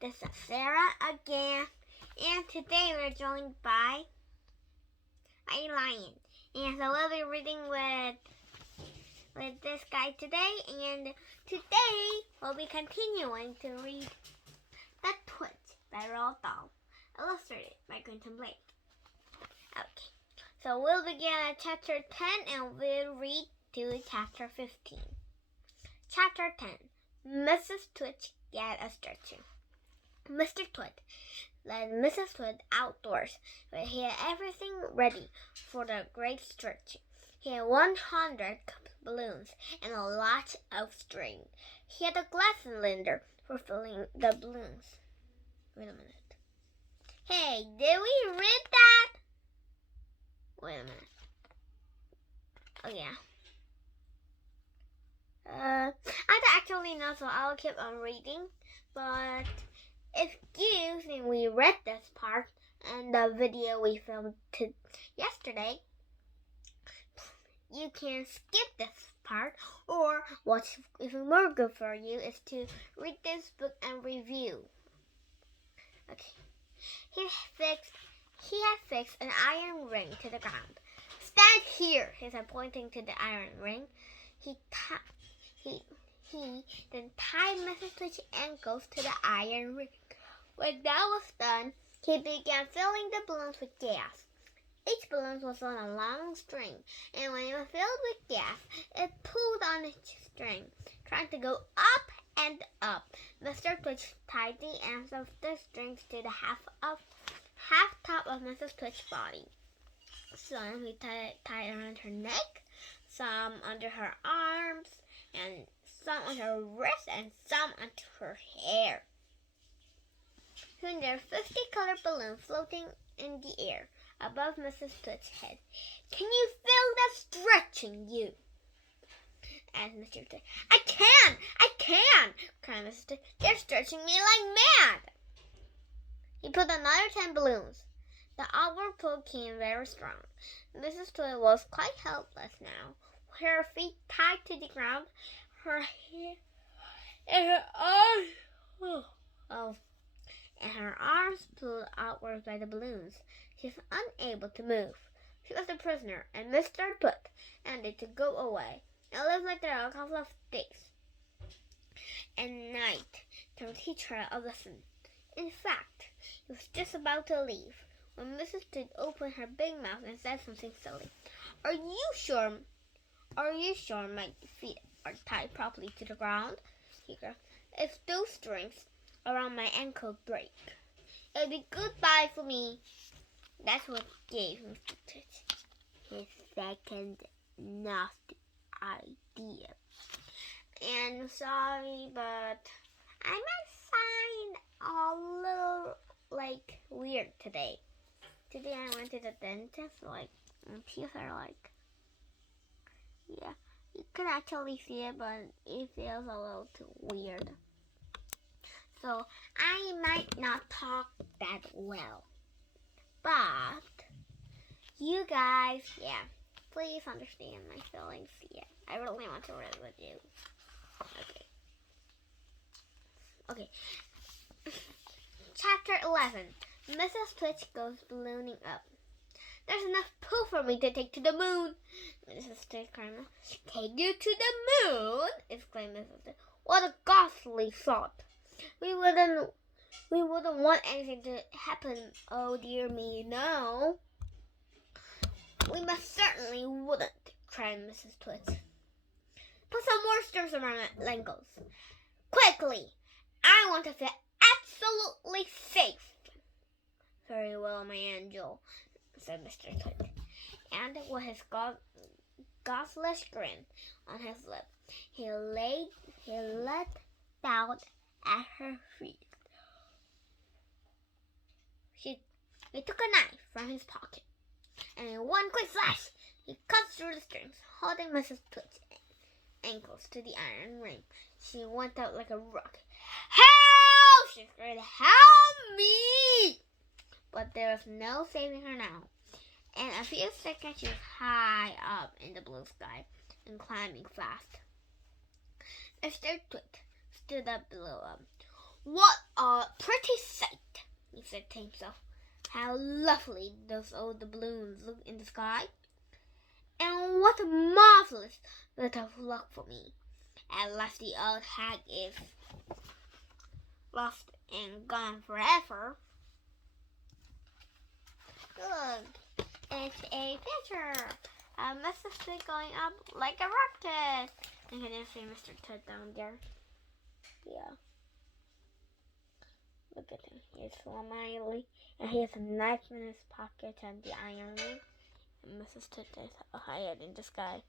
This is Sarah again, and today we're joined by a lion. And so we'll be reading with this guy today, and today we'll be continuing to read The Twitts by Roald Dahl, illustrated by Quentin Blake. Okay, so we'll begin at chapter 10 and we'll read to chapter 15. Chapter 10, Mrs. Twitts Get a Stretching. Mr. Twitt led Mrs. Twitt outdoors, where he had everything ready for the great stretching. He had 100 balloons and a lot of string. He had a glass cylinder for filling the balloons. Wait a minute. Hey, did we read that? Wait a minute. Oh, yeah. I don't actually know, so I'll keep on reading. But if you think we read this part and the video we filmed yesterday, you can skip this part, or what's even more good for you is to read this book and review. Okay. He had fixed an iron ring to the ground. Stand here, he said, pointing to the iron ring. He then tied Mrs. Twitch's ankles to the iron ring. When that was done, he began filling the balloons with gas. Each balloon was on a long string, and when it was filled with gas, it pulled on each string, trying to go up and up. Mr. Twitch tied the ends of the strings to the half top of Mrs. Twitch's body. Some he tied around her neck, some under her arms, and some on her wrists, and some onto her hair. Soon there were 50 colored balloons floating in the air above Mrs. Twitch's head. Can you feel that stretching, you? asked Mr. Twitch. I can, cried Mrs. Twitch. They're stretching me like mad. He put another 10 balloons. The upward pull came very strong. Mrs. Twitch was quite helpless now, with her feet tied to the ground, her hair and her arms pulled outward by the balloons. She was unable to move. She was a prisoner, and Mr. Twit ended to go away and live like there a couple of days and night to teach her a lesson. In fact, he was just about to leave when Mrs. Twit opened her big mouth and said something silly. Are you sure my feet are tied properly to the ground? He cried. If those strings around my ankle break, it'll be goodbye for me. That's what gave Mr. Twitch his second nasty idea. And sorry, but I might find a little weird today. Today I went to the dentist, my teeth are yeah, you can actually see it, but it feels a little too weird. So I might not talk that well. But you guys, please understand my feelings. Yeah, I really want to read with you. Okay. Chapter 11. Mrs. Twitch goes ballooning up. There's enough poo for me to take to the moon, Mrs. Twitch cried. Take you to the moon? Exclaimed Mrs. Twitch. What a ghastly thought. We wouldn't want anything to happen. Oh dear me, no. We most certainly wouldn't, cried Mrs. Twitch. Put some more strings around my ankles. Quickly! I want to feel absolutely safe. Very well, my angel, said Mr. Twit. And with his ghastly grin on his lip, he let down at her feet. He took a knife from his pocket, and in one quick slash, he cut through the strings, holding Mrs. Twitch's ankles to the iron ring. She went out like a rocket. Help! She screamed, help me! But there was no saving her now. In a few seconds, she was high up in the blue sky and climbing fast. Mr. Twit stood up below him. What a pretty sight," he said to himself. "How lovely those old balloons look in the sky. And what a marvelous bit of luck for me. At last the old hag is lost and gone forever." Look, it's a picture. Mr. Twit going up like a rocket. And can you see Mr. Twit down there? Yeah. Look at him. He's smiling, and he has a knife in his pocket and the iron ring. And Mrs. Twit is higher in the sky.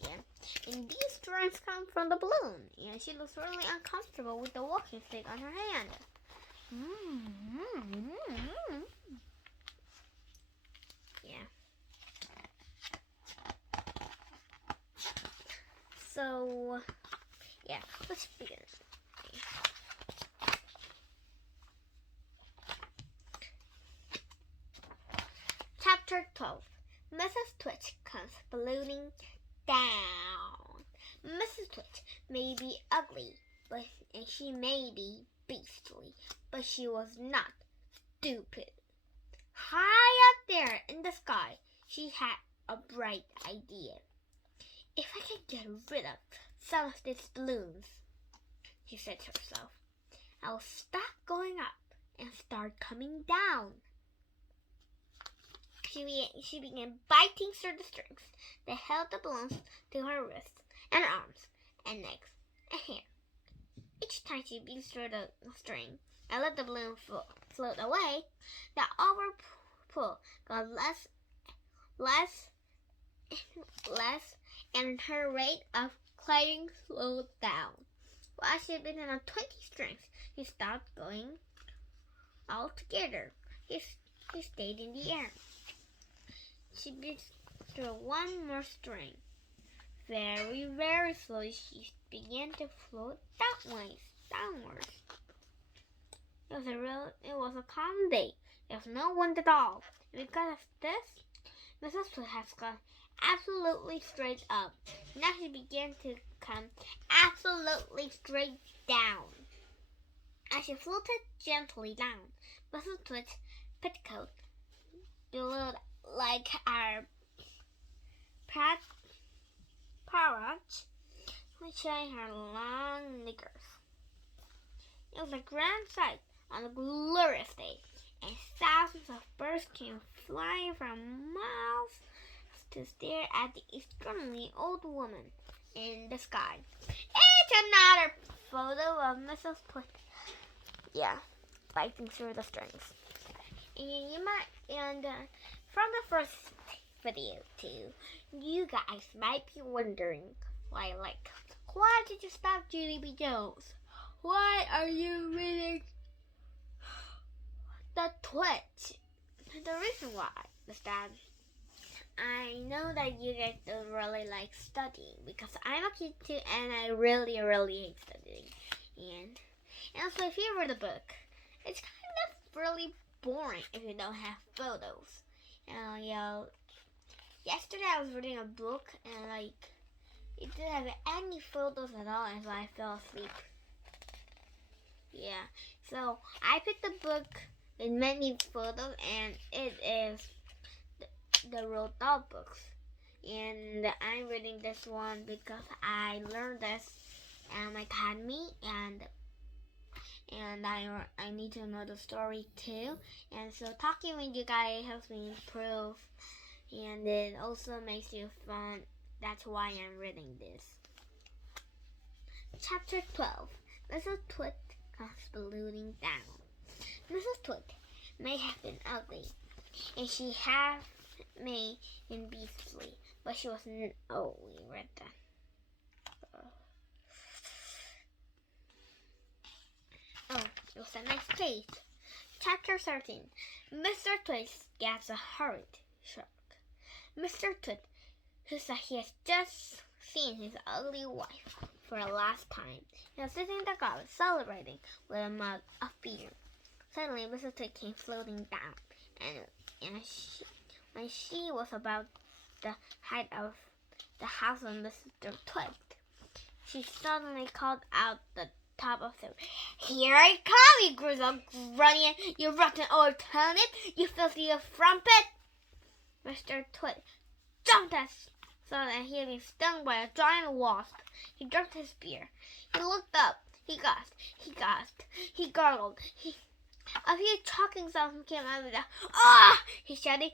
Yeah. And these strings come from the balloon. And she looks really uncomfortable with the walking stick on her hand. Yeah. So, yeah, let's begin. Chapter 12. Mrs. Twitch comes ballooning down. Mrs. Twitch may be ugly, and she may be beastly, but she was not stupid. High up there in the sky, she had a bright idea. "If I can get rid of some of these balloons," she said to herself, "I'll stop going up and start coming down." She began biting through the strings that held the balloons to her wrists and arms and necks and hair. Each time she beat through the string and let the balloon float away, the overpull got less, and her rate of gliding slowed down. While she had been on 20 strings, he stopped going altogether. He stayed in the air. She beat through one more string. Very, very slowly, she began to float downwards. It was a calm day. There was no wind at all. And because of this, Mrs. Twit has gone absolutely straight up. Now she began to come absolutely straight down. As she floated gently down, Mrs. Twit's petticoat billowed like our parrot, showing her long knickers. It was a grand sight on a glorious day, and thousands of birds came flying from miles to stare at the extremely old woman in the sky. It's another photo of Mrs. Twit. Yeah, biting through the strings. And from the first video too, you guys might be wondering why did you stop Julie B. Jones? Why are you reading the Twitch? The reason why is that I know that you guys don't really like studying, because I'm a kid too, and I really, really hate studying. And also, if you read a book, it's kind of really boring if you don't have photos. Yesterday I was reading a book, and it didn't have any photos at all, and so I fell asleep. Yeah, so I picked a book with many photos, and it is the Roald Dahl books. And I'm reading this one because I learned this at my academy, and I need to know the story too. And so talking with you guys helps me improve, and it also makes you fun. That's why I'm reading this. Chapter 12. Mrs. Twit comes ballooning down. Mrs. Twit may have been ugly, and she may been beastly, but she wasn't. Oh, we read that. It was the next page. Chapter 13. Mr. Twit gets a hurried shock. Mr. Twit, who said he has just seen his ugly wife for the last time, he was sitting in the garden celebrating with a mug of beer. Suddenly, Mrs. Twit came floating down, and when she was about the height of the house of Mr. Twit, she suddenly called out the top of the Here I come, you grizzled grunion, you rotten old turnip, you filthy frumpet! Mr. Twit jumped as so that he had been stung by a giant wasp. He dropped his spear. He looked up. He gasped. He gargled. A few choking sounds came out of the "Ah!" he shouted.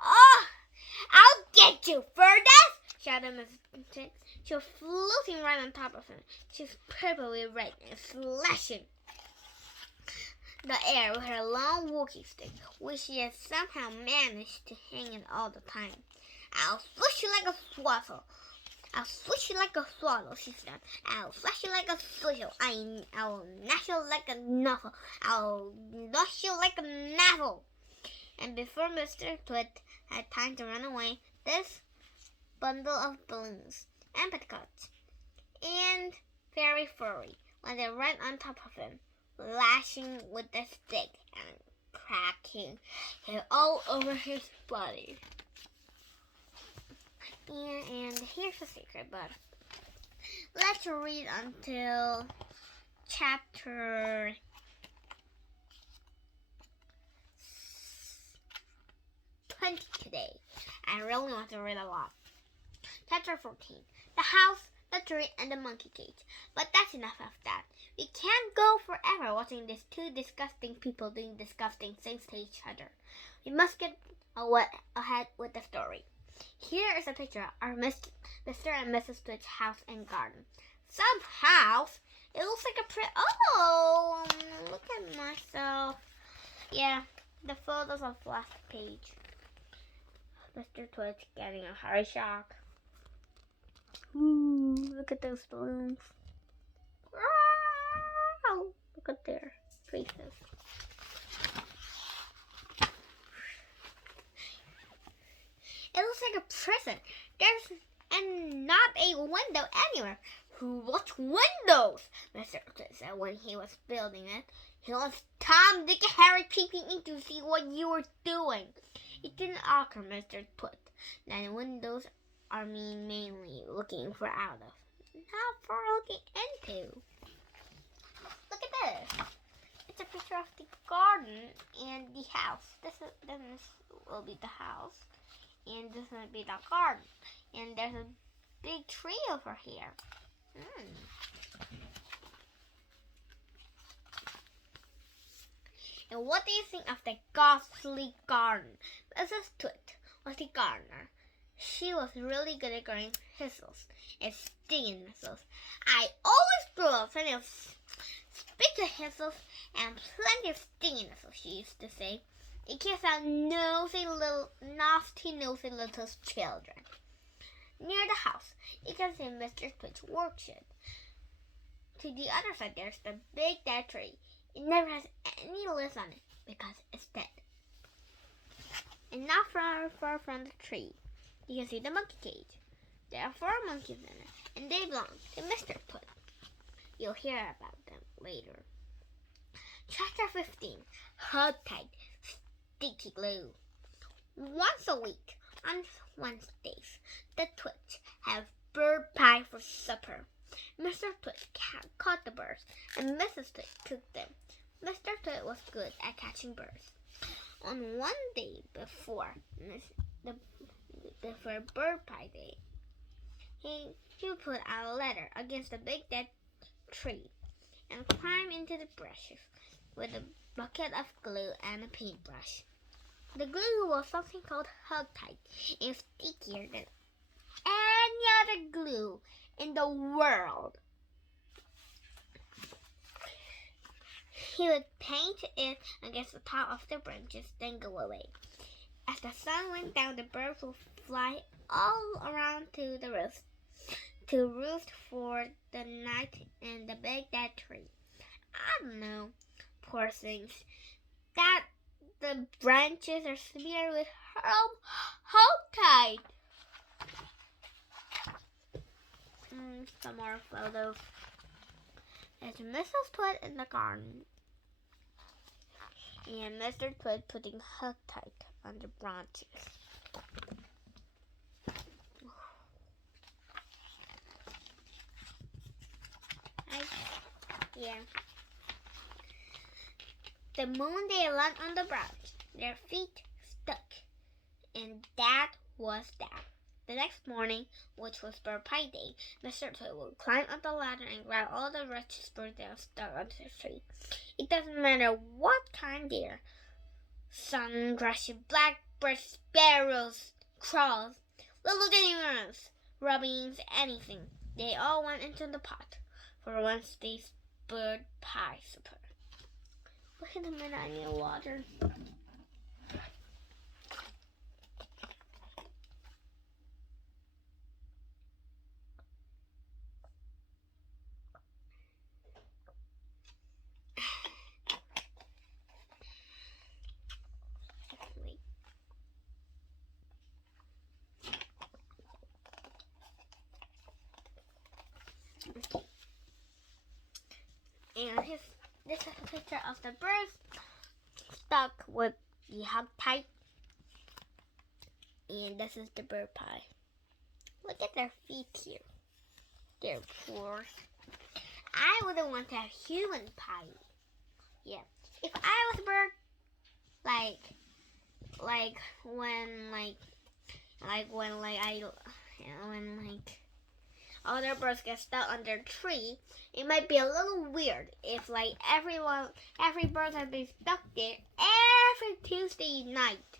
"Ah! I'll get you for this!" shouted Mrs. Twit. She was floating right on top of him. She was purplely red and slashing the air with her long walking stick, which she had somehow managed to hang in all the time. "I'll swish you like a swaddle. I'll swish you like a swaddle," she said. "I'll flash you like a swizzle. I'll gnash you like a knuckle. I'll nosh you like a navel." And before Mr. Twit had time to run away, this bundle of balloons and petticoats and very furry landed right on top of him, lashing with the stick and cracking him all over his body. And here's the secret, but let's read until chapter 20 today. I really want to read a lot. Chapter 14. The house, the tree, and the monkey cage. But that's enough of that. We can't go forever watching these two disgusting people doing disgusting things to each other. We must get ahead with the story. Here is a picture of Mr. and Mrs. Twit's house and garden. Some house? It looks like a Oh, look at myself. Yeah, the photos of last page. Mr. Twitch getting a heart shock. Ooh, look at those balloons. Wow, look at their faces. It looks like a prison. There's not a window anywhere. What windows? Mr. Twit said when he was building it. He wants Tom, Dick, and Harry peeping in to see what you were doing. It didn't occur Mr. Twit that the windows are mainly looking for out of, not for looking into. Look at this. It's a picture of the garden and the house. This will be the house. And this will be the garden. And there's a big tree over here. And what do you think of the ghastly garden? Mrs. Twit was the gardener. She was really good at growing thistles and stinging nettles. "I always grow plenty of spiky thistles and plenty of stinging nettles," she used to say. "It keeps out nasty little children." Near the house, you can see Mr. Twit's workshed. To the other side, there's the big dead tree. It never has any leaves on it because it's dead. And not far from the tree, you can see the monkey cage. There are 4 monkeys in it, and they belong to Mr. Twit. You'll hear about them later. Chapter 15. Hog-tied sticky glue. Once a week, on Wednesdays, the Twits have bird pie for supper. Mr. Twit caught the birds, and Mrs. Twit cooked them. Mr. Twit was good at catching birds. On one day before bird pie day, he put out a ladder against a big dead tree and climbed into the bushes with a bucket of glue and a paintbrush. The glue was something called Hog-tight and stickier than any other glue in the world. He would paint it against the top of the branches, then go away. As the sun went down, the birds would fly all around to the roost, to roost for the night in the big dead tree. I don't know, poor things, that the branches are smeared with Hog-tight. Some more photos. There's Mrs. Twit in the garden, and Mr. Twit putting Hog-tight on the branches. Yeah. The moment they landed on the branch, their feet stuck. And that was that. The next morning, which was Bird Pie Day, Mr. Toad would climb up the ladder and grab all the richest birds that were stuck onto the tree. It doesn't matter what kind they are. Sun, grasses, blackbirds, sparrows, crows, little tiny worms, robins, anything. They all went into the pot for Wednesday's bird pie supper. Look at the minute, I need water. And this is a picture of the birds stuck with the hog tie. And this is the bird pie. Look at their feet here. They're poor. I wouldn't want to have human pie. Yeah. If I was a bird, when other birds get stuck under a tree, it might be a little weird if every bird has been stuck there every Tuesday night.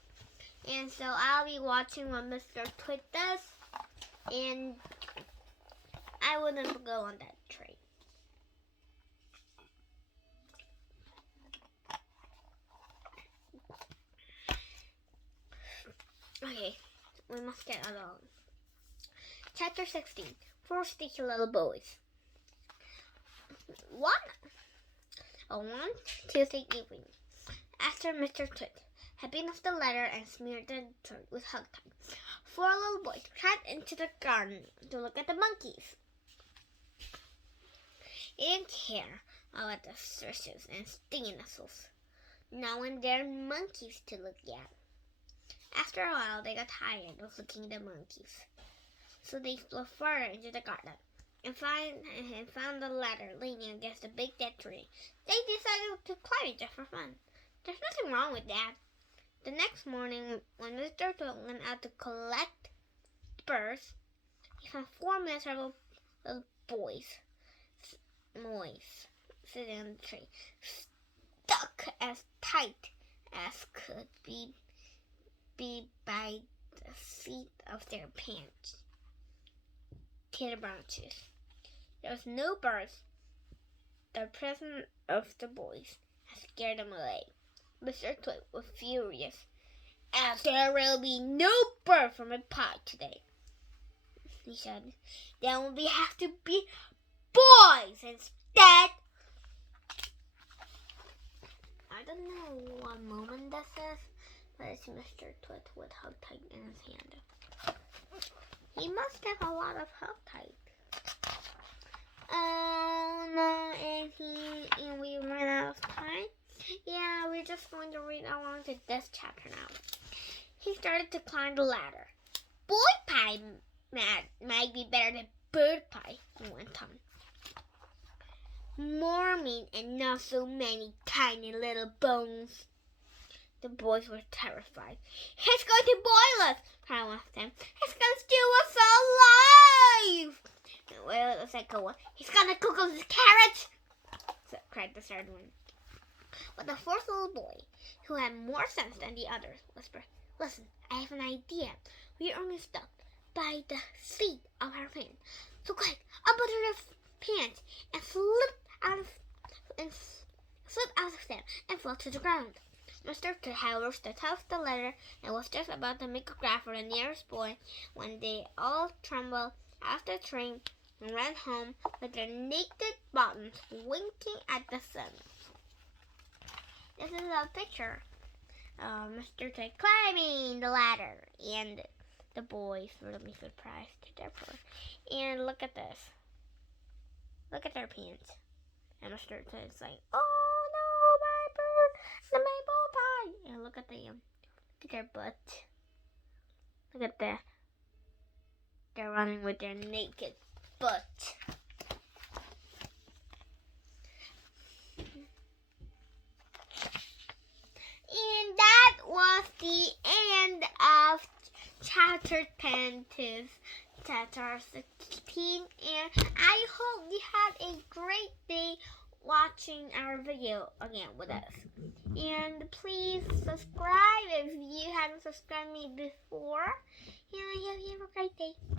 And so I'll be watching what Mr. Twitts does, and I wouldn't go on that tree. Okay, we must get along. Chapter 16. 4 sticky little boys. One Tuesday evening, after Mr. Twitts had been off the ladder and smeared the dirt with hog tie, 4 little boys climbed into the garden to look at the monkeys. They didn't care about the thrushes and stinging nettles, knowing there were monkeys to look at. After a while, they got tired of looking at the monkeys, so they flew further into the garden and found the ladder leaning against a big dead tree. They decided to climb it just for fun. There's nothing wrong with that. The next morning, when Mr. Toad went out to collect birds, he found 4 miserable little boys sitting on the tree, stuck as tight as could be by the seat of their pants to the branches. There was no birds. The presence of the boys had scared them away. Mr. Twitts was furious, as there will be no bird from a pie today, he said. There will have to be boys instead. I don't know what moment this is, but it's Mr. Twitts with hog tie in his hand. He must have a lot of hog tie. Oh no, and we ran out of time. Yeah, we're just going to read along to this chapter now. He started to climb the ladder. Boy pie might be better than bird pie, he went on. More meat and not so many tiny little bones. The boys were terrified. He's going to boil us, cried one of them. He's going to stew us alive. And wait a second one. He's going to cook us with carrots, cried the third one. But the fourth little boy, who had more sense than the others, whispered, Listen, I have an idea. We are only stuck by the seat of our pants. So quick, up under the pants and slip out of them and fall to the ground. Mr. Twitts, however, stood top of the ladder and was just about to make a grab for the nearest boy when they all trembled out of the train and ran home with their naked bottoms winking at the sun. This is a picture of Mr. Twitts climbing the ladder, and the boys were really surprised at their bird. And look at this. Look at their pants. And Mr. Twitts is like, oh no, my bird, the maple pie. And look at them. Look at their butt. Look at that. They're running with their naked butt. chapter 10 to chapter 16. And I hope you had a great day watching our video again with us. And please subscribe if you haven't subscribed me before. And I hope you have a great day.